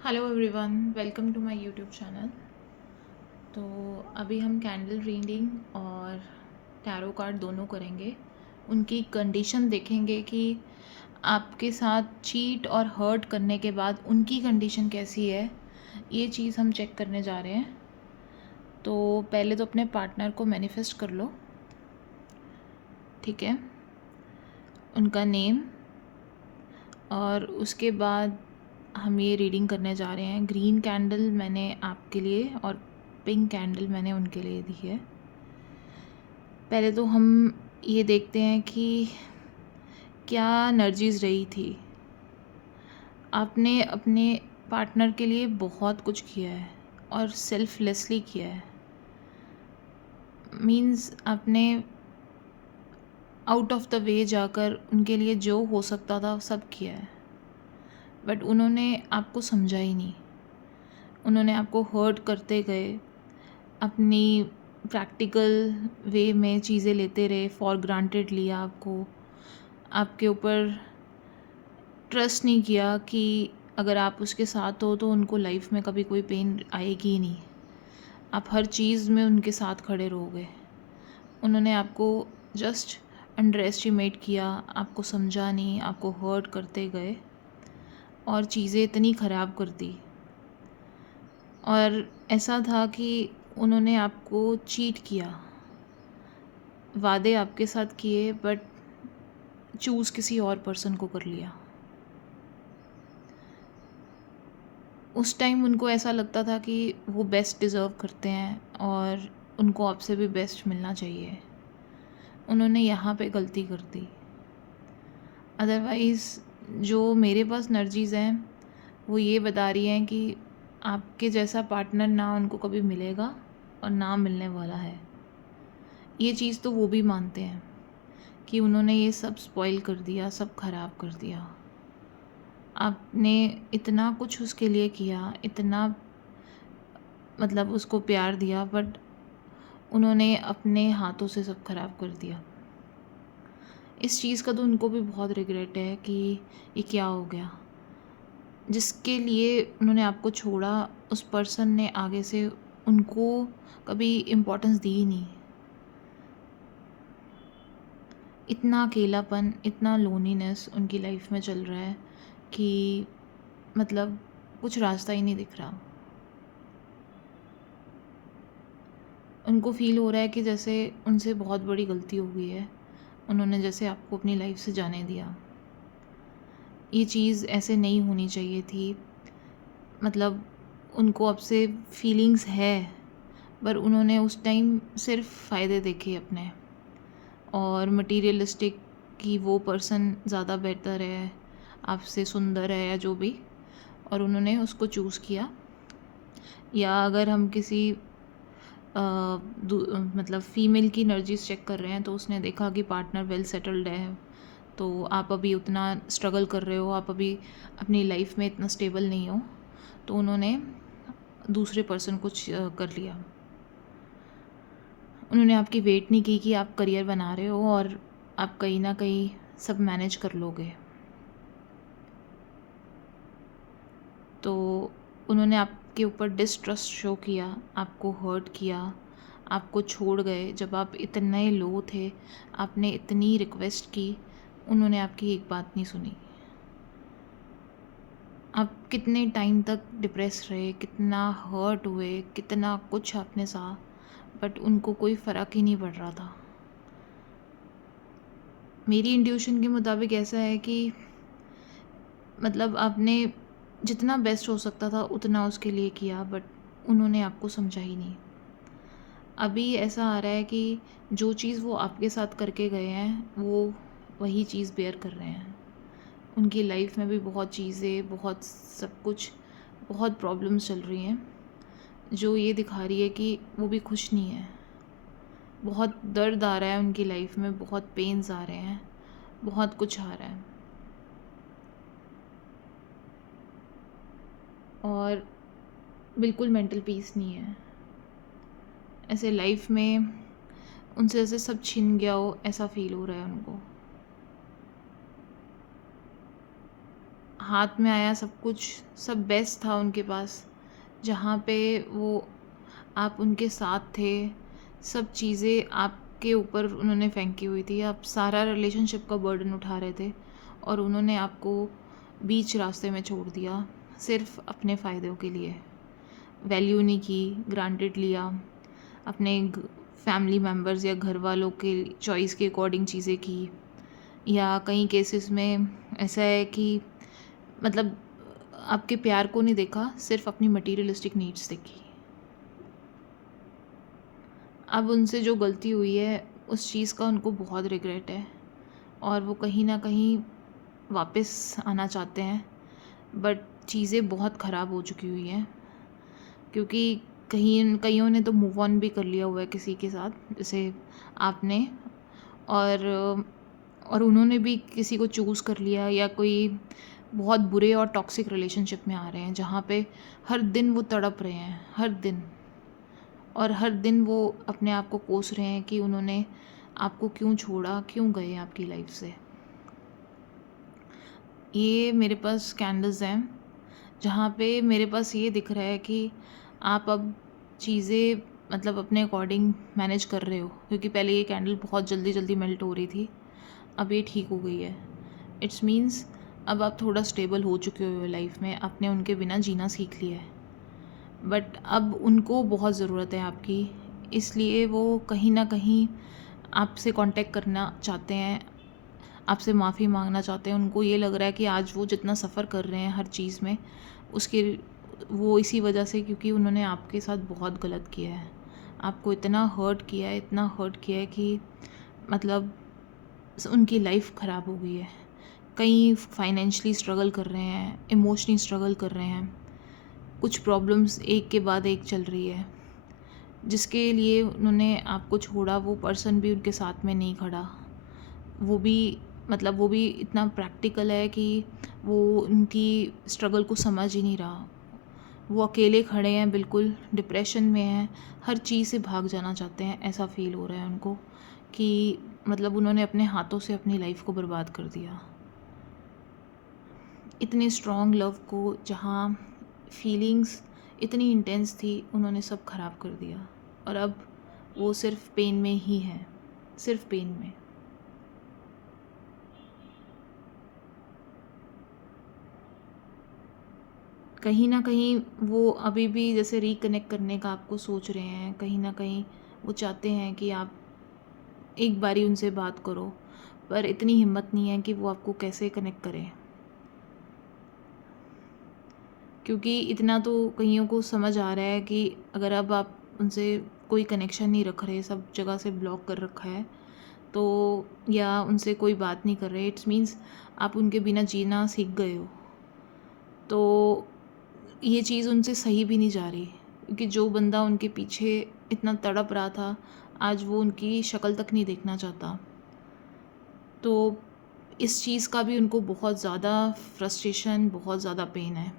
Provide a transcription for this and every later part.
Hello everyone, welcome to my YouTube channel. तो अभी हम कैंडल रीडिंग और टैरो कार्ड दोनों करेंगे। उनकी कंडीशन देखेंगे कि आपके साथ चीट और हर्ट करने के बाद उनकी कंडीशन कैसी है। ये चीज़ हम चेक करने जा रहे हैं। तो पहले तो अपने पार्टनर को मैनिफेस्ट कर लो, ठीक है, उनका नेम, और उसके बाद हम ये रीडिंग करने जा रहे हैं। ग्रीन कैंडल मैंने आपके लिए और पिंक कैंडल मैंने उनके लिए दी है। पहले तो हम ये देखते हैं कि क्या एनर्जीज रही थी। आपने अपने पार्टनर के लिए बहुत कुछ किया है और सेल्फलेसली किया है। मीन्स आपने आउट ऑफ द वे जाकर उनके लिए जो हो सकता था सब किया है, बट उन्होंने आपको समझा ही नहीं। उन्होंने आपको हर्ट करते गए, अपनी प्रैक्टिकल वे में चीज़ें लेते रहे, फॉर ग्रांटेड लिया आपको, आपके ऊपर ट्रस्ट नहीं किया कि अगर आप उसके साथ हो तो उनको लाइफ में कभी कोई पेन आएगी ही नहीं। आप हर चीज़ में उनके साथ खड़े रहोगे। उन्होंने आपको जस्ट अंडर एस्टिमेट किया, आपको समझा नहीं, आपको हर्ट करते गए और चीज़ें इतनी ख़राब कर दी। और ऐसा था कि उन्होंने आपको चीट किया, वादे आपके साथ किए, बट चूज़ किसी और पर्सन को कर लिया। उस टाइम उनको ऐसा लगता था कि वो बेस्ट डिज़र्व करते हैं और उनको आपसे भी बेस्ट मिलना चाहिए। उन्होंने यहाँ पे गलती कर दी। अदरवाइज़ जो मेरे पास एनर्जीज़ हैं वो ये बता रही हैं कि आपके जैसा पार्टनर ना उनको कभी मिलेगा और ना मिलने वाला है। ये चीज़ तो वो भी मानते हैं कि उन्होंने ये सब स्पॉइल कर दिया, सब ख़राब कर दिया। आपने इतना कुछ उसके लिए किया, इतना मतलब उसको प्यार दिया, बट उन्होंने अपने हाथों से सब ख़राब कर दिया। इस चीज़ का तो उनको भी बहुत रिग्रेट है कि ये क्या हो गया। जिसके लिए उन्होंने आपको छोड़ा, उस पर्सन ने आगे से उनको कभी इम्पोर्टेंस दी ही नहीं। इतना अकेलापन, इतना लोनीनेस उनकी लाइफ में चल रहा है कि मतलब कुछ रास्ता ही नहीं दिख रहा। उनको फ़ील हो रहा है कि जैसे उनसे बहुत बड़ी गलती हो गई है, उन्होंने जैसे आपको अपनी लाइफ से जाने दिया। ये चीज़ ऐसे नहीं होनी चाहिए थी। मतलब उनको आपसे फीलिंग्स है, पर उन्होंने उस टाइम सिर्फ फ़ायदे देखे अपने, और मटीरियलिस्टिक कि वो पर्सन ज़्यादा बेहतर है, आपसे सुंदर है या जो भी, और उन्होंने उसको चूज़ किया। या अगर हम किसी मतलब फ़ीमेल की एनर्जीज चेक कर रहे हैं तो उसने देखा कि पार्टनर वेल सेटल्ड है, तो आप अभी उतना स्ट्रगल कर रहे हो, आप अभी अपनी लाइफ में इतना स्टेबल नहीं हो, तो उन्होंने दूसरे पर्सन को कर लिया। उन्होंने आपकी वेट नहीं की कि आप करियर बना रहे हो और आप कहीं ना कहीं सब मैनेज कर लोगे। तो उन्होंने आपके ऊपर डिस्ट्रस्ट शो किया, आपको हर्ट किया, आपको छोड़ गए जब आप इतने लो थे। आपने इतनी रिक्वेस्ट की, उन्होंने आपकी एक बात नहीं सुनी। आप कितने टाइम तक डिप्रेस रहे, कितना हर्ट हुए, कितना कुछ आपने सहा, बट उनको कोई फ़र्क ही नहीं पड़ रहा था। मेरी इंट्यूशन के मुताबिक ऐसा है कि मतलब आपने जितना बेस्ट हो सकता था उतना उसके लिए किया, बट उन्होंने आपको समझा ही नहीं। अभी ऐसा आ रहा है कि जो चीज़ वो आपके साथ करके गए हैं वो वही चीज़ बेयर कर रहे हैं। उनकी लाइफ में भी बहुत चीज़ें, बहुत सब कुछ, बहुत प्रॉब्लम्स चल रही हैं जो ये दिखा रही है कि वो भी खुश नहीं है। बहुत दर्द आ रहा है उनकी लाइफ में, बहुत पेन्स आ रहे हैं, बहुत कुछ आ रहा है, और बिल्कुल मेंटल पीस नहीं है। ऐसे लाइफ में उनसे ऐसे सब छिन गया हो, ऐसा फील हो रहा है उनको। हाथ में आया सब कुछ, सब बेस्ट था उनके पास, जहाँ पे वो आप उनके साथ थे, सब चीज़ें आपके ऊपर उन्होंने फेंकी हुई थी, आप सारा रिलेशनशिप का बर्डन उठा रहे थे और उन्होंने आपको बीच रास्ते में छोड़ दिया सिर्फ अपने फ़ायदों के लिए। वैल्यू नहीं की, ग्रांटेड लिया, अपने फैमिली मेम्बर्स या घर वालों के चॉइस के अकॉर्डिंग चीज़ें की, या कई केसेस में ऐसा है कि मतलब आपके प्यार को नहीं देखा, सिर्फ अपनी मटीरियलिस्टिक नीड्स देखी। अब उनसे जो गलती हुई है उस चीज़ का उनको बहुत रिग्रेट है और वो कहीं ना कहीं वापस आना चाहते हैं, बट चीज़ें बहुत ख़राब हो चुकी हुई हैं, क्योंकि कईयों ने तो मूव ऑन भी कर लिया हुआ है किसी के साथ, जैसे आपने, और उन्होंने भी किसी को चूज़ कर लिया, या कोई बहुत बुरे और टॉक्सिक रिलेशनशिप में आ रहे हैं जहाँ पे हर दिन वो तड़प रहे हैं, हर दिन, और हर दिन वो अपने आप को कोस रहे हैं कि उन्होंने आपको क्यों छोड़ा, क्यों गए आपकी लाइफ से। ये मेरे पास कैंडल्स हैं जहाँ पे मेरे पास ये दिख रहा है कि आप अब चीज़ें मतलब अपने अकॉर्डिंग मैनेज कर रहे हो, क्योंकि पहले ये कैंडल बहुत जल्दी जल्दी मेल्ट हो रही थी, अब ये ठीक हो गई है। इट्स मीन्स अब आप थोड़ा स्टेबल हो चुके हो लाइफ में, आपने उनके बिना जीना सीख लिया है, बट अब उनको बहुत ज़रूरत है आपकी, इसलिए वो कहीं ना कहीं आपसे कांटेक्ट करना चाहते हैं, आपसे माफ़ी मांगना चाहते हैं। उनको ये लग रहा है कि आज वो जितना सफ़र कर रहे हैं हर चीज़ में, उसके वो इसी वजह से, क्योंकि उन्होंने आपके साथ बहुत गलत किया है, आपको इतना हर्ट किया है, इतना हर्ट किया है कि मतलब उनकी लाइफ ख़राब हो गई है। कई फाइनेंशियली स्ट्रगल कर रहे हैं, इमोशनली स्ट्रगल कर रहे हैं, कुछ प्रॉब्लम्स एक के बाद एक चल रही है, जिसके लिए उन्होंने आपको छोड़ा। वो पर्सन भी उनके साथ में नहीं खड़ा, वो भी मतलब वो भी इतना प्रैक्टिकल है कि वो उनकी स्ट्रगल को समझ ही नहीं रहा, वो अकेले खड़े हैं, बिल्कुल डिप्रेशन में हैं, हर चीज़ से भाग जाना चाहते हैं। ऐसा फील हो रहा है उनको कि मतलब उन्होंने अपने हाथों से अपनी लाइफ को बर्बाद कर दिया। इतने स्ट्रॉन्ग लव को, जहाँ फीलिंग्स इतनी इंटेंस थी, उन्होंने सब ख़राब कर दिया और अब वो सिर्फ पेन में ही है, सिर्फ पेन में। कहीं ना कहीं वो अभी भी जैसे रिकनेक्ट करने का आपको सोच रहे हैं, कहीं ना कहीं वो चाहते हैं कि आप एक बारी उनसे बात करो, पर इतनी हिम्मत नहीं है कि वो आपको कैसे कनेक्ट करें, क्योंकि इतना तो कईयों को समझ आ रहा है कि अगर अब आप उनसे कोई कनेक्शन नहीं रख रहे, सब जगह से ब्लॉक कर रखा है, तो या उनसे कोई बात नहीं कर रहे, इट्स मीन्स आप उनके बिना जीना सीख गए हो। तो ये चीज़ उनसे सही भी नहीं जा रही, क्योंकि जो बंदा उनके पीछे इतना तड़प रहा था, आज वो उनकी शक्ल तक नहीं देखना चाहता। तो इस चीज़ का भी उनको बहुत ज़्यादा फ्रस्ट्रेशन, बहुत ज़्यादा पेन है।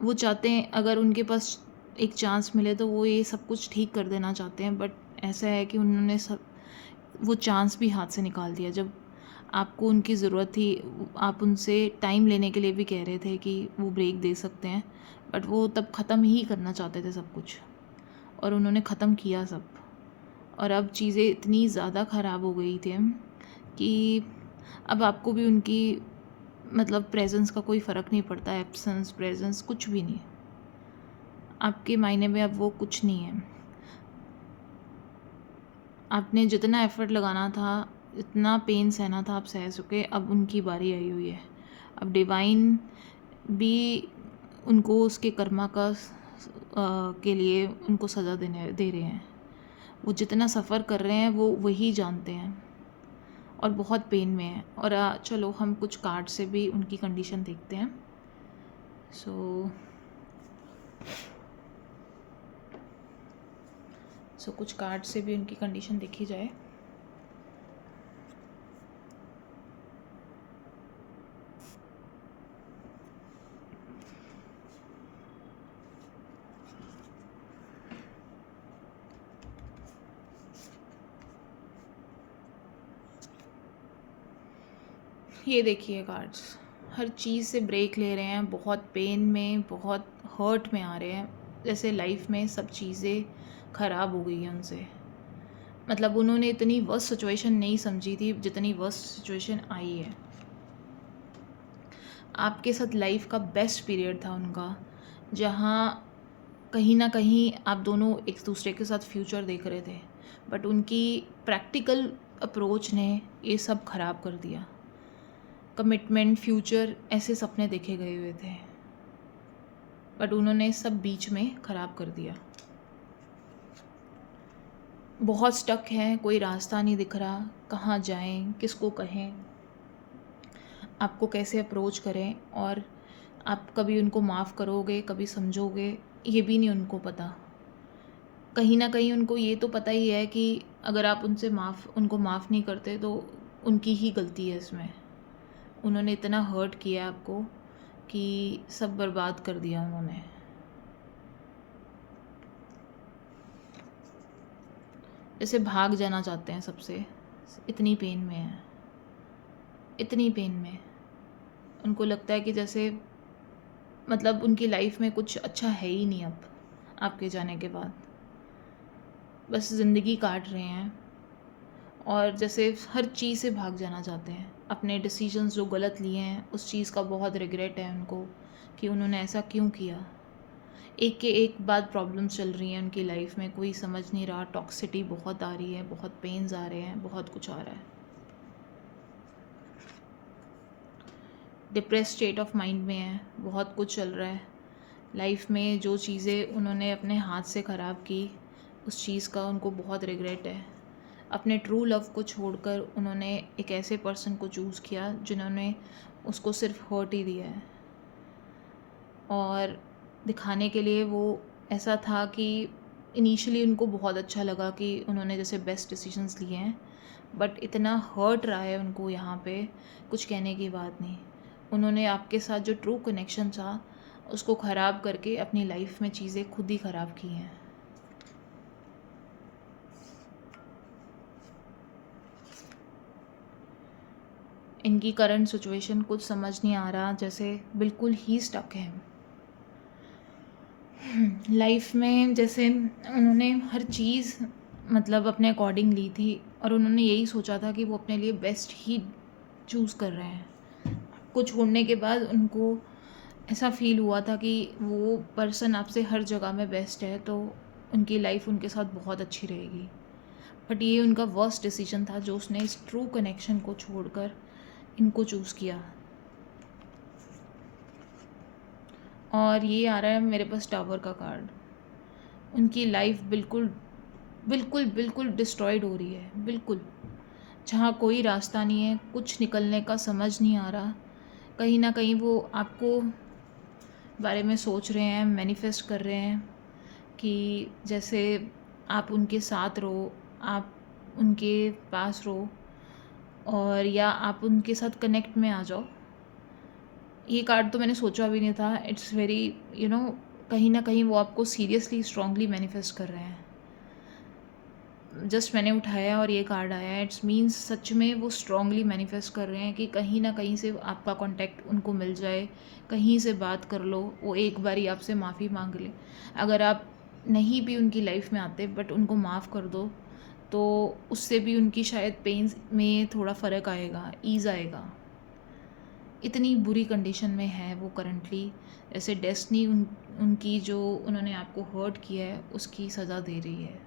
वो चाहते हैं अगर उनके पास एक चांस मिले तो वो ये सब कुछ ठीक कर देना चाहते हैं, बट ऐसा है कि उन्होंने सब वो चांस भी हाथ से निकाल दिया। जब आपको उनकी ज़रूरत थी, आप उनसे टाइम लेने के लिए भी कह रहे थे कि वो ब्रेक दे सकते हैं, बट वो तब ख़त्म ही करना चाहते थे सब कुछ, और उन्होंने ख़त्म किया सब। और अब चीज़ें इतनी ज़्यादा ख़राब हो गई थी कि अब आपको भी उनकी मतलब प्रेजेंस का कोई फ़र्क नहीं पड़ता, एब्सेंस प्रेजेंस कुछ भी नहीं, आपके मायने में अब वो कुछ नहीं है। आपने जितना एफ़र्ट लगाना था, इतना पेन सहना था, आप सह चुके, अब उनकी बारी आई हुई है। अब डिवाइन भी उनको उसके कर्मा का के लिए उनको सज़ा दे रहे हैं। वो जितना सफ़र कर रहे हैं वो वही जानते हैं, और बहुत पेन में है। और चलो हम कुछ कार्ड से भी उनकी कंडीशन देखते हैं। सो कुछ कार्ड से भी उनकी कंडीशन देखी जाए। ये देखिए कार्ड्स, हर चीज़ से ब्रेक ले रहे हैं, बहुत पेन में, बहुत हर्ट में आ रहे हैं, जैसे लाइफ में सब चीज़ें ख़राब हो गई हैं उनसे। मतलब उन्होंने इतनी वर्स्ट सिचुएशन नहीं समझी थी जितनी वर्स्ट सिचुएशन आई है। आपके साथ लाइफ का बेस्ट पीरियड था उनका, जहाँ कहीं ना कहीं आप दोनों एक दूसरे के साथ फ्यूचर देख रहे थे, बट उनकी प्रैक्टिकल अप्रोच ने ये सब ख़राब कर दिया। कमिटमेंट, फ्यूचर, ऐसे सपने देखे गए हुए थे, बट उन्होंने सब बीच में ख़राब कर दिया। बहुत स्टक हैं, कोई रास्ता नहीं दिख रहा, कहाँ जाएं, किसको कहें, आपको कैसे अप्रोच करें, और आप कभी उनको माफ़ करोगे, कभी समझोगे, ये भी नहीं उनको पता। कहीं ना कहीं उनको ये तो पता ही है कि अगर आप उनको माफ़ नहीं करते तो उनकी ही गलती है इसमें। उन्होंने इतना हर्ट किया आपको कि सब बर्बाद कर दिया उन्होंने। जैसे भाग जाना चाहते हैं सबसे, इतनी पेन में है, इतनी पेन में। उनको लगता है कि जैसे मतलब उनकी लाइफ में कुछ अच्छा है ही नहीं अब आपके जाने के बाद, बस ज़िंदगी काट रहे हैं, और जैसे हर चीज़ से भाग जाना चाहते हैं। अपने डिसीजंस जो गलत लिए हैं उस चीज़ का बहुत रिग्रेट है उनको कि उन्होंने ऐसा क्यों किया। एक के एक बाद प्रॉब्लम्स चल रही हैं उनकी लाइफ में, कोई समझ नहीं रहा, टॉक्सिसिटी बहुत आ रही है, बहुत पेन्स आ रहे हैं, बहुत कुछ आ रहा है। डिप्रेस स्टेट ऑफ माइंड में है, बहुत कुछ चल रहा है लाइफ में। जो चीज़ें उन्होंने अपने हाथ से ख़राब की उस चीज़ का उनको बहुत रिग्रेट है। अपने ट्रू लव को छोड़कर उन्होंने एक ऐसे पर्सन को चूज़ किया जिन्होंने उसको सिर्फ हर्ट ही दिया है, और दिखाने के लिए वो ऐसा था कि इनिशियली उनको बहुत अच्छा लगा कि उन्होंने जैसे बेस्ट डिसीजंस लिए हैं, बट इतना हर्ट रहा है उनको यहाँ पे, कुछ कहने की बात नहीं। उन्होंने आपके साथ जो ट्रू कनेक्शन था उसको ख़राब करके अपनी लाइफ में चीज़ें खुद ही ख़राब की हैं। इनकी करंट सिचुएशन कुछ समझ नहीं आ रहा, जैसे बिल्कुल ही स्टक है लाइफ में। जैसे उन्होंने हर चीज़ मतलब अपने अकॉर्डिंग ली थी, और उन्होंने यही सोचा था कि वो अपने लिए बेस्ट ही चूज़ कर रहे हैं। कुछ छोड़ने के बाद उनको ऐसा फील हुआ था कि वो पर्सन आपसे हर जगह में बेस्ट है, तो उनकी लाइफ उनके साथ बहुत अच्छी रहेगी। बट ये उनका वर्स्ट डिसीजन था जो उसने इस ट्रू कनेक्शन को छोड़कर इनको चूज़ किया। और ये आ रहा है मेरे पास टावर का कार्ड। उनकी लाइफ बिल्कुल बिल्कुल बिल्कुल डिस्ट्रॉयड हो रही है, बिल्कुल, जहाँ कोई रास्ता नहीं है, कुछ निकलने का समझ नहीं आ रहा। कहीं ना कहीं वो आपको बारे में सोच रहे हैं, मैनिफेस्ट कर रहे हैं कि जैसे आप उनके साथ रहो, आप उनके पास रहो, और या आप उनके साथ कनेक्ट में आ जाओ। ये कार्ड तो मैंने सोचा भी नहीं था। इट्स वेरी कहीं ना कहीं वो आपको सीरियसली स्ट्रांगली मैनिफेस्ट कर रहे हैं। जस्ट मैंने उठाया और ये कार्ड आया, इट्स मीन्स सच में वो स्ट्रांगली मैनिफेस्ट कर रहे हैं कि कहीं ना कहीं से आपका कांटेक्ट उनको मिल जाए, कहीं से बात कर लो, वो एक बारी आपसे माफ़ी मांग ले। अगर आप नहीं भी उनकी लाइफ में आते बट उनको माफ़ कर दो, तो उससे भी उनकी शायद पेन में थोड़ा फ़र्क आएगा, ईज़ आएगा। इतनी बुरी कंडीशन में है वो करंटली, जैसे डेस्टिनी उनकी जो उन्होंने आपको हर्ट किया है उसकी सज़ा दे रही है।